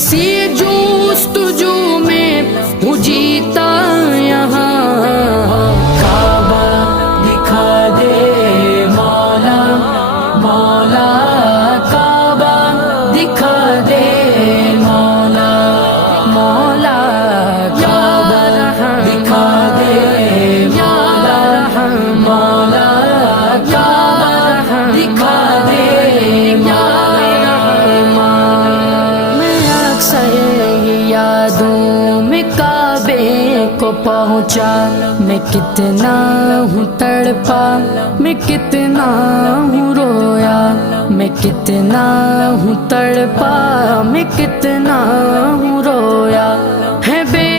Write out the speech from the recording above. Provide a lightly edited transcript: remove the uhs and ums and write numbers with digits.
सी जस्तजू में हूँ जीता यहाँ। काबा दिखा दे मौला, मौला काबा दिखा दे मौला, मौला काबा दिखा दे मौला, मौला काबा दिखा दे मौला। मैं अक्सर यादों में काबे को पहुँचा, मैं कितना हूँ तड़पा, मैं कितना हूँ रोया, मैं कितना हूँ तड़पा, मैं कितना हूँ रोया।